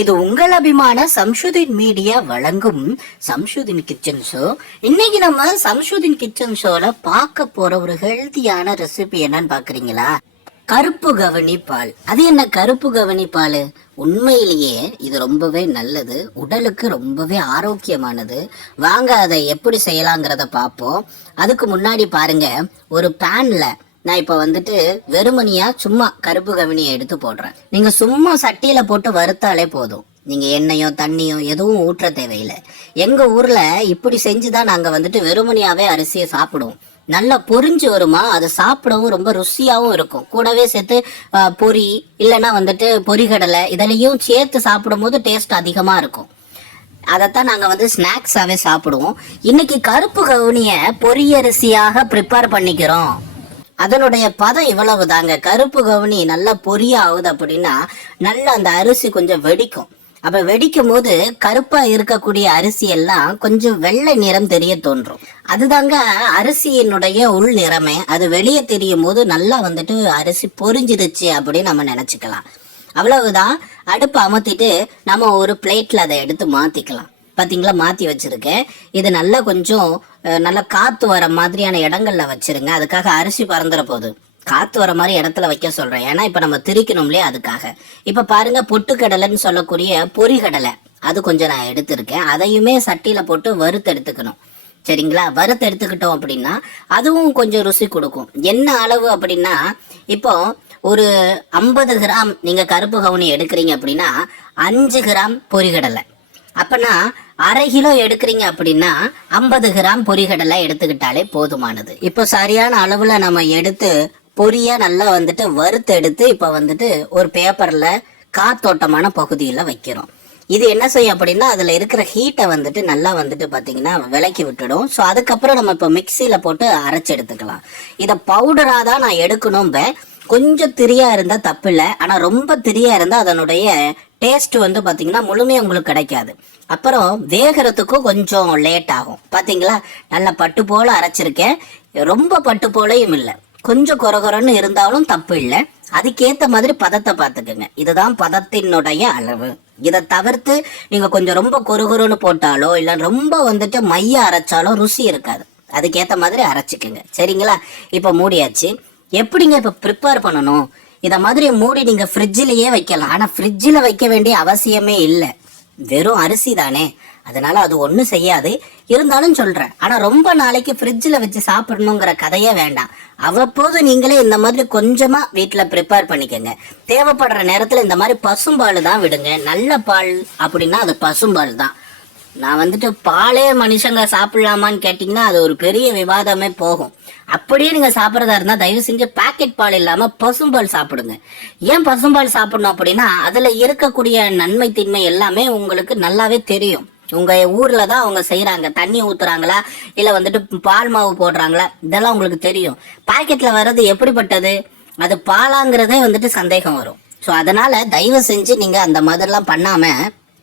இது உங்கள் அபிமான சம்ஷுதின் மீடியா வழங்கும் சம்ஷுதின் கிச்சன் ஷோ. இன்னைக்கு நம்ம சம்ஷுதின் கிச்சன் ஷோல பார்க்க போற ஒரு ஹெல்த்தியான ரெசிபி என்னன்னு பாக்குறீங்களா கருப்பு கவனி பால். அது என்ன கருப்பு கவனி பால்? உண்மையிலேயே இது ரொம்பவே நல்லது. உடலுக்கு ரொம்பவே ஆரோக்கியமானது. வாங்க அதை எப்படி செய்யலாங்கிறத பார்ப்போம். அதுக்கு முன்னாடி பாருங்க ஒரு பேன்ல நான் இப்போ வந்துட்டு வெறுமனியா சும்மா கருப்பு கவினியை எடுத்து போடுறேன். நீங்க சும்மா சட்டியில போட்டு வறுத்தாலே போதும். நீங்க எண்ணெயோ தண்ணியோ எதுவும் ஊற்ற தேவையில்லை. எங்க ஊர்ல இப்படி செஞ்சுதான் நாங்க வந்துட்டு வெறுமனியாவே அரிசியை சாப்பிடுவோம். நல்லா பொரிஞ்சு வருமா அது சாப்பிடவும் ரொம்ப ருசியாவும் இருக்கும். கூடவே சேர்த்து பொறி பொரி இல்லைன்னா வந்துட்டு பொறிகடலை இதெல்லாம் சேர்த்து சாப்பிடும்போது டேஸ்ட் அதிகமா இருக்கும். அதைத்தான் நாங்கள் வந்து ஸ்நாக்ஸாகவே சாப்பிடுவோம். இன்னைக்கு கருப்பு கவுனியை பொரியரிசியாக ப்ரிப்பேர் பண்ணிக்கிறோம். அதனுடைய பதம் இவ்வளவு தாங்க கருப்பு கவுனி நல்லா பொரிய ஆகுது அப்படின்னா நல்லா அந்த அரிசி கொஞ்சம் வெடிக்கும். அப்ப வெடிக்கும் போது கருப்பா இருக்கக்கூடிய அரிசி எல்லாம் கொஞ்சம் வெள்ளை நிறம் தெரிய தோன்றும். அதுதாங்க அரிசியினுடைய உள் நிறமே. அது வெளியே தெரியும் போது நல்லா வந்துட்டு அரிசி பொரிஞ்சிருச்சு அப்படின்னு நம்ம நினைச்சுக்கலாம். அவ்வளவுதான். அடுப்பு அமர்த்திட்டு நம்ம ஒரு பிளேட்ல அதை எடுத்து மாத்திக்கலாம். பார்த்தீங்களா மாற்றி வச்சுருக்கேன். இது நல்லா கொஞ்சம் நல்லா காற்று வர மாதிரியான இடங்கள்ல வச்சுருங்க. அதுக்காக அரிசி பறந்துற போகுது காற்று வர மாதிரி இடத்துல வைக்க சொல்கிறேன் ஏன்னா இப்போ நம்ம திரிக்கணும் இல்லையா அதுக்காக. இப்போ பாருங்க பொட்டுக்கடலைன்னு சொல்லக்கூடிய பொறிகடலை. அது கொஞ்சம் நான் எடுத்திருக்கேன். அதையுமே சட்டியில் போட்டு வறுத்து எடுத்துக்கணும். சரிங்களா? வறுத்து எடுத்துக்கிட்டோம் அப்படின்னா அதுவும் கொஞ்சம் ருசி கொடுக்கும். என்ன அளவு அப்படின்னா இப்போ ஒரு ஐம்பது கிராம் நீங்கள் கருப்பு கவுனி எடுக்கிறீங்க அப்படின்னா அஞ்சு கிராம் பொரிகடலை அப்பனா அரை கிலோ எடுக்கிறீங்க அப்படின்னா ஐம்பது கிராம் பொரிகடலை எடுத்துக்கிட்டாலே போதுமானது. இப்போ சரியான அளவுல நம்ம எடுத்து பொரியா நல்லா வந்துட்டு வறுத்து எடுத்து இப்போ வந்துட்டு ஒரு பேப்பர்ல காத்தோட்டமான பகுதியில் வைக்கிறோம். இது என்ன செய்யும் அப்படின்னா அதுல இருக்கிற ஹீட்டை வந்துட்டு நல்லா வந்துட்டு பாத்தீங்கன்னா விலக்கி விட்டுடும். ஸோ அதுக்கப்புறம் நம்ம இப்போ மிக்சியில போட்டு அரைச்சு எடுத்துக்கலாம். இதை பவுடரா தான் நான் எடுக்கணும் கொஞ்சம் திரியா இருந்தா தப்பு இல்லை ஆனா ரொம்ப திரியா இருந்தா அதனுடைய டேஸ்ட் வந்து பார்த்தீங்கன்னா முழுமையாக உங்களுக்கு கிடைக்காது. அப்புறம் வேகிறதுக்கும் கொஞ்சம் லேட் ஆகும். பார்த்தீங்களா நல்லா பட்டு போல் அரைச்சிருக்கேன். ரொம்ப பட்டு போலையும் இல்லை. கொஞ்சம் குறகுறன்னு இருந்தாலும் தப்பு இல்லை. அதுக்கேற்ற மாதிரி பதத்தை பார்த்துக்குங்க. இதுதான் பதத்தினுடைய அளவு. இதை தவிர்த்து நீங்கள் கொஞ்சம் ரொம்ப குறுகுறுன்னு போட்டாலோ இல்லை ரொம்ப வந்துட்டு மைய அரைச்சாலோ ருசி இருக்காது. அதுக்கேற்ற மாதிரி அரைச்சிக்குங்க. சரிங்களா? இப்போ மூடியாச்சு. எப்படிங்க இப்போ ப்ரிப்பேர் பண்ணணும்? இத மாதிரி மூடி நீங்க ஃப்ரிட்ஜிலேயே வைக்கலாம். ஆனா ஃப்ரிட்ஜில் வைக்க வேண்டிய அவசியமே இல்லை. வெறும் அரிசி தானே. அதனால அது ஒன்றும் செய்யாது. இருந்தாலும் சொல்றேன். ஆனா ரொம்ப நாளைக்கு ஃப்ரிட்ஜில் வச்சு சாப்பிடணுங்கிற கதையே வேண்டாம். அவ்வப்போது நீங்களே இந்த மாதிரி கொஞ்சமா வீட்டில் ப்ரிப்பேர் பண்ணிக்கோங்க. தேவைப்படுற நேரத்தில் இந்த மாதிரி பசும்பால் தான் விடுங்க. நல்ல பால் அப்படின்னா அது பசும்பால் தான். நான் வந்துட்டு பாலே மனுஷங்க சாப்பிடலாமான்னு கேட்டிங்கன்னா அது ஒரு பெரிய விவாதமே போகும். அப்படியே நீங்க சாப்பிட்றதா இருந்தா தயவு செஞ்சு பாக்கெட் பால் இல்லாம பசும்பால் சாப்பிடுங்க. ஏன் பசும்பால் சாப்பிடணும் அப்படின்னா அதுல இருக்கக்கூடிய நன்மை தின்மை எல்லாமே உங்களுக்கு நல்லாவே தெரியும். உங்க ஊர்ல தான் அவங்க செய்யறாங்க தண்ணி ஊத்துறாங்களா? இல்ல வந்துட்டு பால் மாவு போடுறாங்களா? இதெல்லாம் உங்களுக்கு தெரியும். பாக்கெட்ல வர்றது எப்படிப்பட்டது? அது பாலாங்கிறதே வந்துட்டு சந்தேகம் வரும். ஸோ அதனால தயவு செஞ்சு நீங்க அந்த மாதிரிலாம் பண்ணாம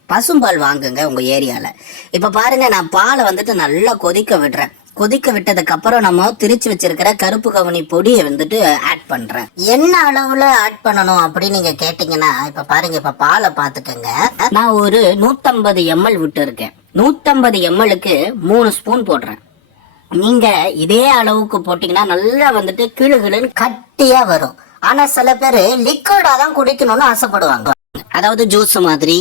பசும்பால் வாங்குங்க உங்கள் ஏரியாவில் இப்போ பாருங்க நான் பாலை வந்துட்டு நல்லா கொதிக்க விடுறேன். கொதிக்க விட்டதுக்கப்புறம் நம்ம திரிச்சு வச்சிருக்கிற கருப்பு கவனி பொடியை வந்துட்டு ஆட் பண்றேன். என்ன அளவுல ஆட் பண்ணணும் அப்படின்னு நீங்க கேட்டீங்கன்னா இப்ப பாருங்க இப்ப பாலை பாத்துக்கங்க நான் ஒரு நூத்தம்பது எம்எல் விட்டு இருக்கேன். நூத்தம்பது எம்எல்லுக்கு மூணு ஸ்பூன் போடுறேன். நீங்க இதே அளவுக்கு போட்டீங்கன்னா நல்லா வந்துட்டு கிளுகிளுன்னு கட்டியா வரும். ஆனா சில பேர் லிக்விடா தான் குடிக்கணும்னு ஆசைப்படுவாங்க. அதாவது ஜூஸ் மாதிரி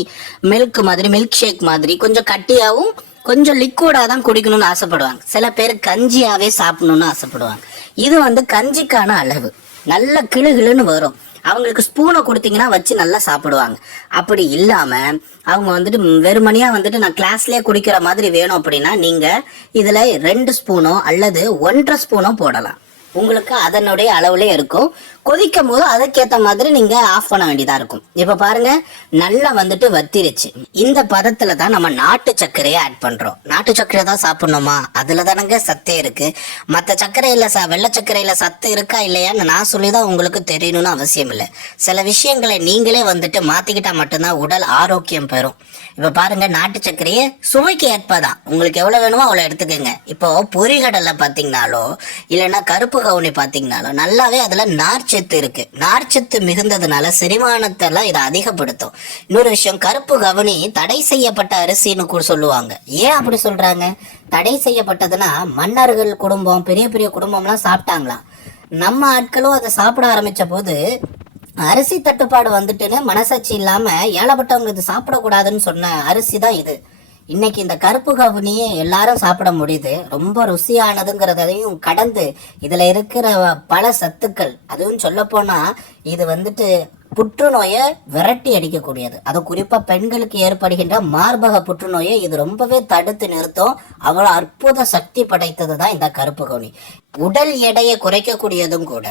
மில்க் மாதிரி மில்க் ஷேக் மாதிரி கொஞ்சம் கட்டியாகவும் கொஞ்சம் லிக்விடா தான் குடிக்கணும்னு ஆசைப்படுவாங்க. சில பேர் கஞ்சியாவே சாப்பிடணும்னு ஆசைப்படுவாங்க. இது வந்து கஞ்சிக்கான அளவு. நல்ல கிளுகிளுன்னு வரும். அவங்களுக்கு ஸ்பூனை கொடுத்தீங்கன்னா வச்சு நல்லா சாப்பிடுவாங்க. அப்படி இல்லாம அவங்க வந்துட்டு வெறுமனையாக வந்துட்டு நான் கிளாஸ்லயே குடிக்கிற மாதிரி வேணும் அப்படின்னா நீங்க இதுல ரெண்டு ஸ்பூனோ அல்லது ஒன்றரை ஸ்பூனோ போடலாம். உங்களுக்கு அதனுடைய அளவுல இருக்கும். கொதிக்கும் போது அதுக்கேற்ற மாதிரி நீங்க ஆஃப் பண்ண வேண்டியதா இருக்கும். இப்ப பாருங்க நல்லா வந்துட்டு வத்திருச்சு. இந்த பதத்துல தான் நம்ம நாட்டு சர்க்கரையை ஆட் பண்றோம். நாட்டு சர்க்கரை தான் சாப்பிடணுமா? அதுல தானங்க சத்தே இருக்கு. மற்ற சர்க்கரையில ச வெள்ளை சர்க்கரையில சத்து இருக்கா இல்லையான்னு நான் சொல்லிதான் உங்களுக்கு தெரியணும்னு அவசியம் இல்லை. சில விஷயங்களை நீங்களே வந்துட்டு மாத்திக்கிட்டா மட்டும்தான் உடல் ஆரோக்கியம் பெறும். இப்ப பாருங்க நாட்டு சர்க்கரையே சுவைக்கு ஏற்பதான். உங்களுக்கு எவ்வளவு வேணுமோ அவ்வளவு எடுத்துக்கோங்க. இப்போ பொரிகடலை பாத்தீங்கனாலோ இல்லைன்னா கருப்பு கவுனி பாத்தீங்கனாலோ நல்லாவே அதுல நார்ச்சத்து நார்ச்சத்து இருக்கு. நார்ச்சத்து மிகுந்ததுனால செரிமானத்தெல்லாம் இதை அதிகப்படுத்தும். இன்னொரு விஷயம் கருப்பு கவனி தடை செய்யப்பட்ட அரிசின்னு கூட சொல்லுவாங்க. ஏன் அப்படி சொல்றாங்க? தடை செய்யப்பட்டதுன்னா மன்னர்கள் குடும்பம் பெரிய பெரிய குடும்பம்லாம் சாப்பிட்டாங்களாம். நம்ம ஆட்களும் அதை சாப்பிட ஆரம்பிச்ச போது அரிசி தட்டுப்பாடு வந்துட்டுன்னு மனசாட்சி இல்லாம ஏழப்பட்டவங்க இது சாப்பிடக்கூடாதுன்னு சொன்ன அரிசி தான் இது. இன்னைக்கு இந்த கருப்பு கவுனியை எல்லாரும் சாப்பிட முடியுது. ரொம்ப ருசியானதுங்கிறதையும் கடந்து இதுல இருக்கிற பல சத்துக்கள். அதுவும் சொல்லப்போனால் இது வந்துட்டு புற்றுநோயை விரட்டி அடிக்கக்கூடியது. அது குறிப்பாக பெண்களுக்கு ஏற்படுகின்ற மார்பக புற்றுநோயை இது ரொம்பவே தடுத்து நிறுத்தும். அவ்வளோ அற்புத சக்தி படைத்தது தான் இந்த கருப்பு கவுனி. உடல் எடையை குறைக்கக்கூடியதும் கூட.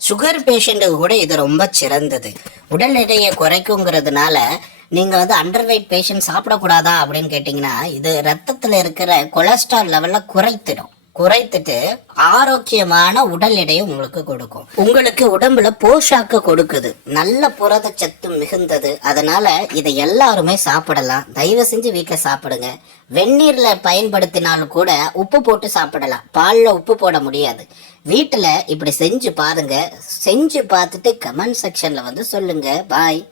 சுகர் பேஷண்ட்டுக்கு கூட இது ரொம்ப சிறந்தது. உடல் எடையை குறைக்குங்கிறதுனால நீங்க வந்து அண்டர் வெயிட் பேஷண்ட் சாப்பிடக்கூடாதா அப்படின்னு கேட்டிங்கன்னா இது ரத்தத்தில் இருக்கிற கொலஸ்ட்ரால் லெவலில் குறைத்திடும். குறைத்துட்டு ஆரோக்கியமான உடல் எடையை உங்களுக்கு கொடுக்கும். உங்களுக்கு உடம்புல போஷாக்க கொடுக்குது. நல்ல புரதச்சத்து மிகுந்தது. அதனால இதை எல்லாருமே சாப்பிடலாம். தயவு செஞ்சு வீட்டில் சாப்பிடுங்க. வெந்நீர்ல பயன்படுத்தினாலும் கூட உப்பு போட்டு சாப்பிடலாம். பால்ல உப்பு போட முடியாது. வீட்டில் இப்படி செஞ்சு பாருங்க. செஞ்சு பார்த்துட்டு கமெண்ட் செக்ஷன்ல வந்து சொல்லுங்க. பாய்